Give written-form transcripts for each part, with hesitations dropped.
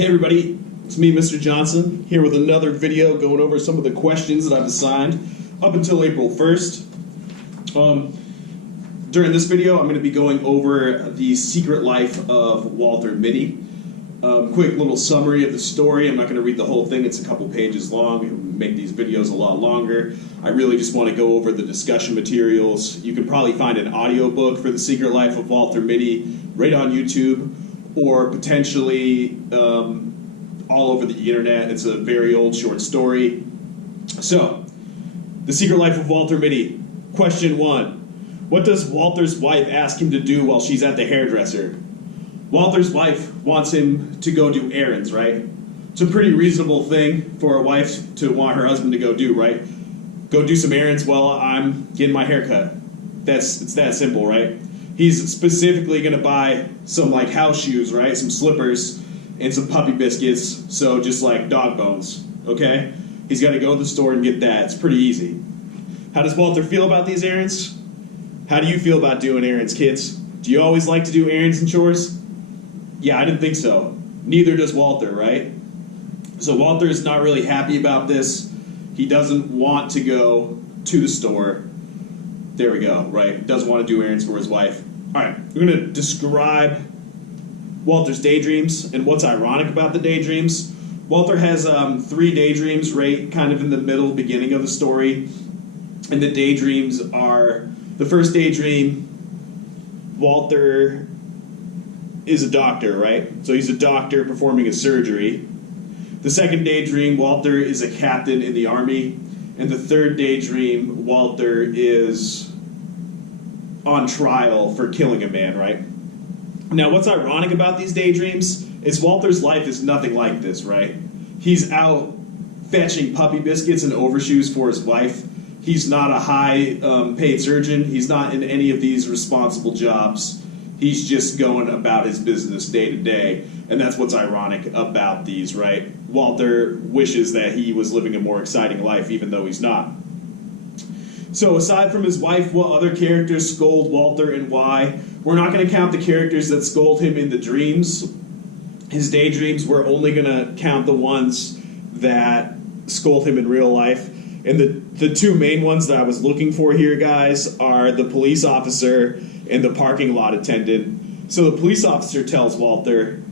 Hey everybody, it's me, Mr. Johnson, here with another video going over some of the questions that I've assigned up until April 1st. During this video, I'm going to be going over the secret life of Walter Mitty. Quick little summary of the story. I'm not going to read the whole thing. It's a couple pages long. It'll make these videos a lot longer. I really just want to go over the discussion materials. You can probably find an audiobook for the secret life of Walter Mitty right on YouTube, or potentially all over the internet. It's a very old short story. So, the secret life of Walter Mitty. Question 1. What does Walter's wife ask him to do while she's at the hairdresser? Walter's wife wants him to go do errands, right? It's a pretty reasonable thing for a wife to want her husband to go do, right? Go do some errands while I'm getting my hair cut. It's that simple, right? He's specifically going to buy some like house shoes, right? Some slippers and some puppy biscuits, so just like dog bones, okay? He's got to go to the store and get that. It's pretty easy. How does Walter feel about these errands? How do you feel about doing errands, kids? Do you always like to do errands and chores? Yeah, I didn't think so. Neither does Walter, right? So Walter is not really happy about this. He doesn't want to go to the store. There we go, right? Doesn't want to do errands for his wife. All right, we're going to describe Walter's daydreams and what's ironic about the daydreams. Walter has 3 daydreams right kind of in the middle, beginning of the story. And the daydreams are, the first daydream, Walter is a doctor, right? So he's a doctor performing a surgery. The second daydream, Walter is a captain in the army. And the third daydream, Walter is on trial for killing a man, right? Now, what's ironic about these daydreams is Walter's life is nothing like this, right? He's out fetching puppy biscuits and overshoes for his wife. He's not a high-paid surgeon. He's not in any of these responsible jobs. He's just going about his business day to day, and that's what's ironic about these, right? Walter wishes that he was living a more exciting life, even though he's not. So aside from his wife, what other characters scold Walter and why? We're not going to count the characters that scold him in the dreams. His daydreams, we're only going to count the ones that scold him in real life. And the 2 main ones that I was looking for here, guys, are the police officer and the parking lot attendant. So the police officer tells Walter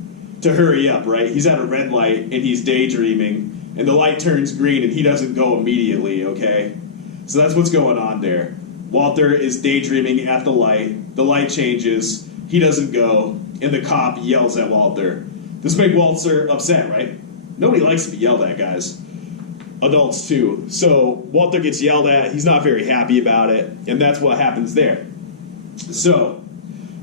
to hurry up, right? He's at a red light and he's daydreaming, and the light turns green and he doesn't go immediately, okay? So that's what's going on there. Walter is daydreaming at the light changes, he doesn't go, and the cop yells at Walter. This makes Walter upset, right? Nobody likes to be yelled at, guys. Adults too. So Walter gets yelled at, he's not very happy about it, and that's what happens there. So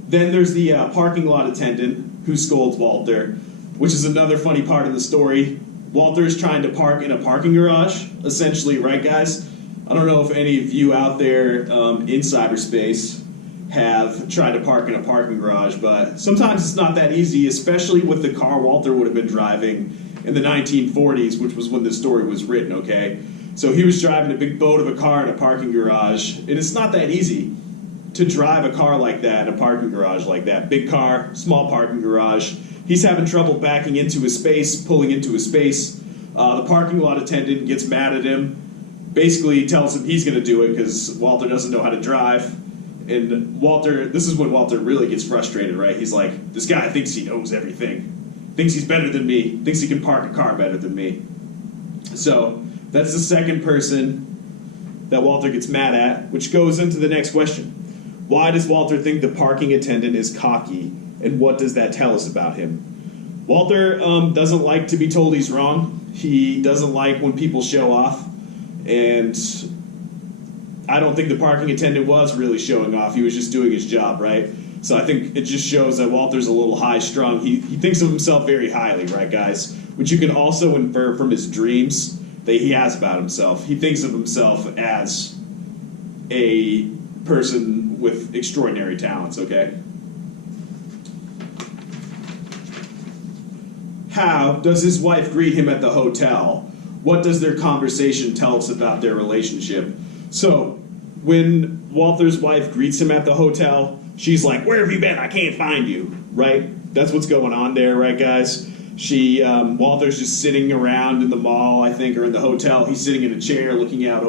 then there's the parking lot attendant who scolds Walter, which is another funny part of the story. Walter's trying to park in a parking garage, essentially, right guys? I don't know if any of you out there in cyberspace have tried to park in a parking garage, but sometimes it's not that easy, especially with the car Walter would have been driving in the 1940s, which was when this story was written, okay? So he was driving a big boat of a car in a parking garage, and it's not that easy to drive a car like that in a parking garage like that. Big car, small parking garage. He's having trouble backing into his space, pulling into his space. The parking lot attendant gets mad at him, basically tells him he's going to do it because Walter doesn't know how to drive. And Walter, this is when Walter really gets frustrated, right? He's like, this guy thinks he knows everything. Thinks he's better than me. Thinks he can park a car better than me. So that's the second person that Walter gets mad at, which goes into the next question. Why does Walter think the parking attendant is cocky, and what does that tell us about him? Walter doesn't like to be told he's wrong. He doesn't like when people show off, and I don't think the parking attendant was really showing off. He was just doing his job, right? So I think it just shows that Walter's a little high-strung. He thinks of himself very highly, right, guys? Which you can also infer from his dreams that he has about himself. He thinks of himself as a person with extraordinary talents, okay? How does his wife greet him at the hotel? What does their conversation tell us about their relationship? So, when Walter's wife greets him at the hotel, she's like, where have you been? I can't find you, right? That's what's going on there, right, guys? Walter's just sitting around in the mall, I think, or in the hotel. He's sitting in a chair looking out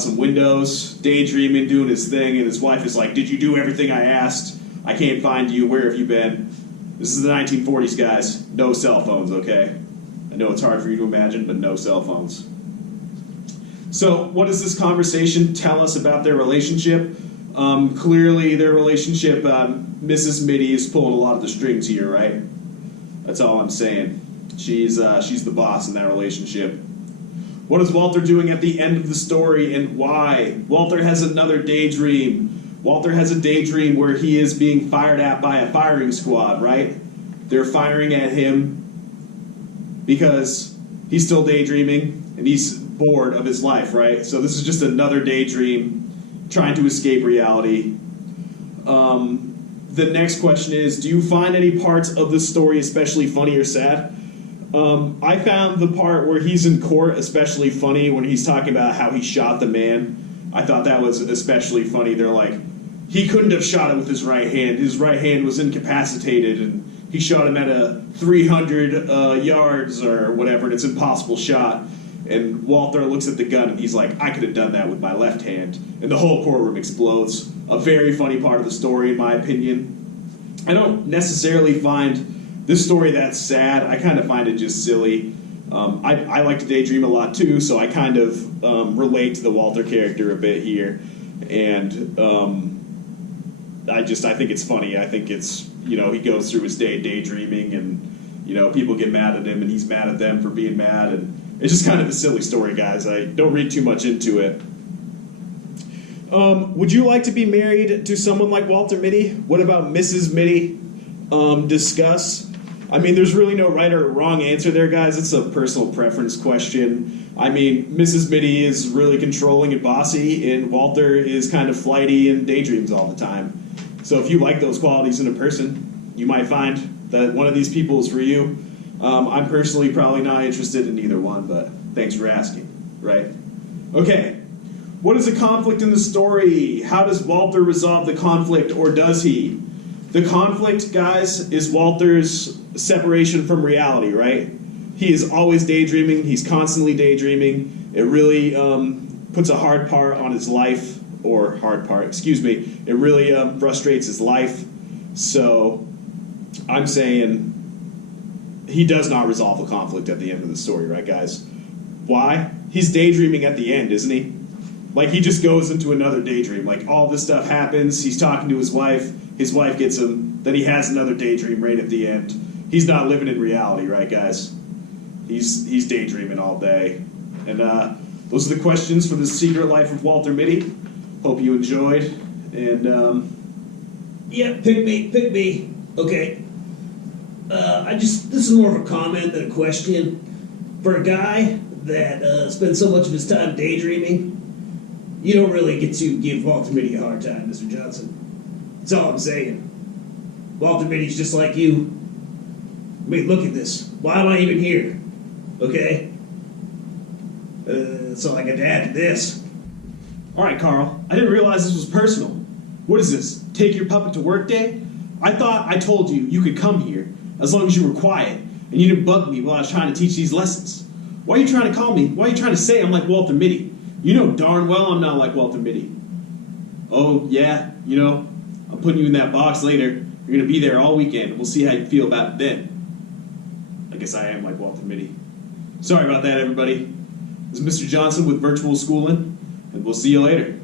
some windows, daydreaming, doing his thing, and his wife is like, "Did you do everything I asked? I can't find you. Where have you been?" This is the 1940s, guys. No cell phones, okay? I know it's hard for you to imagine, but no cell phones. So what does this conversation tell us about their relationship? Clearly, their relationship, Mrs. Mitty is pulling a lot of the strings here, right? That's all I'm saying. She's the boss in that relationship. What is Walter doing at the end of the story, and why? Walter has another daydream. Walter has a daydream where he is being fired at by a firing squad, right? They're firing at him because he's still daydreaming and he's bored of his life, right? So this is just another daydream trying to escape reality. The next question is, do you find any parts of the story especially funny or sad? I found the part where he's in court especially funny when he's talking about how he shot the man. I thought that was especially funny. They're like, he couldn't have shot it with his right hand. His right hand was incapacitated, and he shot him at a 300 yards or whatever, and it's an impossible shot. And Walter looks at the gun, and he's like, I could have done that with my left hand. And the whole courtroom explodes. A very funny part of the story, in my opinion. I don't necessarily find this story that sad. I kind of find it just silly. I like to daydream a lot, too, so I kind of relate to the Walter character a bit here. And I think it's funny. I think it's, he goes through his day daydreaming, and, people get mad at him, and he's mad at them for being mad, and it's just kind of a silly story, guys. I don't read too much into it. Would you like to be married to someone like Walter Mitty? What about Mrs. Mitty? Discuss. I mean, there's really no right or wrong answer there, guys. It's a personal preference question. I mean, Mrs. Mitty is really controlling and bossy, and Walter is kind of flighty and daydreams all the time. So if you like those qualities in a person, you might find that one of these people is for you. I'm personally probably not interested in either one, but thanks for asking, right? Okay, what is the conflict in the story? How does Walter resolve the conflict, or does he? The conflict, guys, is Walter's separation from reality, right? He is always daydreaming. He's constantly daydreaming. It really puts a hard part on his life, It really frustrates his life. So I'm saying he does not resolve the conflict at the end of the story, right, guys? Why? He's daydreaming at the end, isn't he? Like, he just goes into another daydream. Like, all this stuff happens. He's talking to his wife. His wife gets him. Then he has another daydream right at the end. He's not living in reality, right, guys? He's daydreaming all day. And those are the questions for The Secret Life of Walter Mitty. Hope you enjoyed. And, yeah, pick me. Okay. This is more of a comment than a question. For a guy that spends so much of his time daydreaming, you don't really get to give Walter Mitty a hard time, Mr. Johnson. That's all I'm saying. Walter Mitty's just like you. I mean, look at this. Why am I even here? Okay? So I got to add to this. all right, Carl, I didn't realize this was personal. What is this, take your puppet to work day? I thought I told you you could come here as long as you were quiet and you didn't bug me while I was trying to teach these lessons. Why are you trying to call me? Why are you trying to say I'm like Walter Mitty? You know darn well I'm not like Walter Mitty. Oh, yeah, I'm putting you in that box later. You're going to be there all weekend. We'll see how you feel about it then. I guess I am like Walter Mitty. Sorry about that, everybody. This is Mr. Johnson with Virtual Schoolin, and we'll see you later.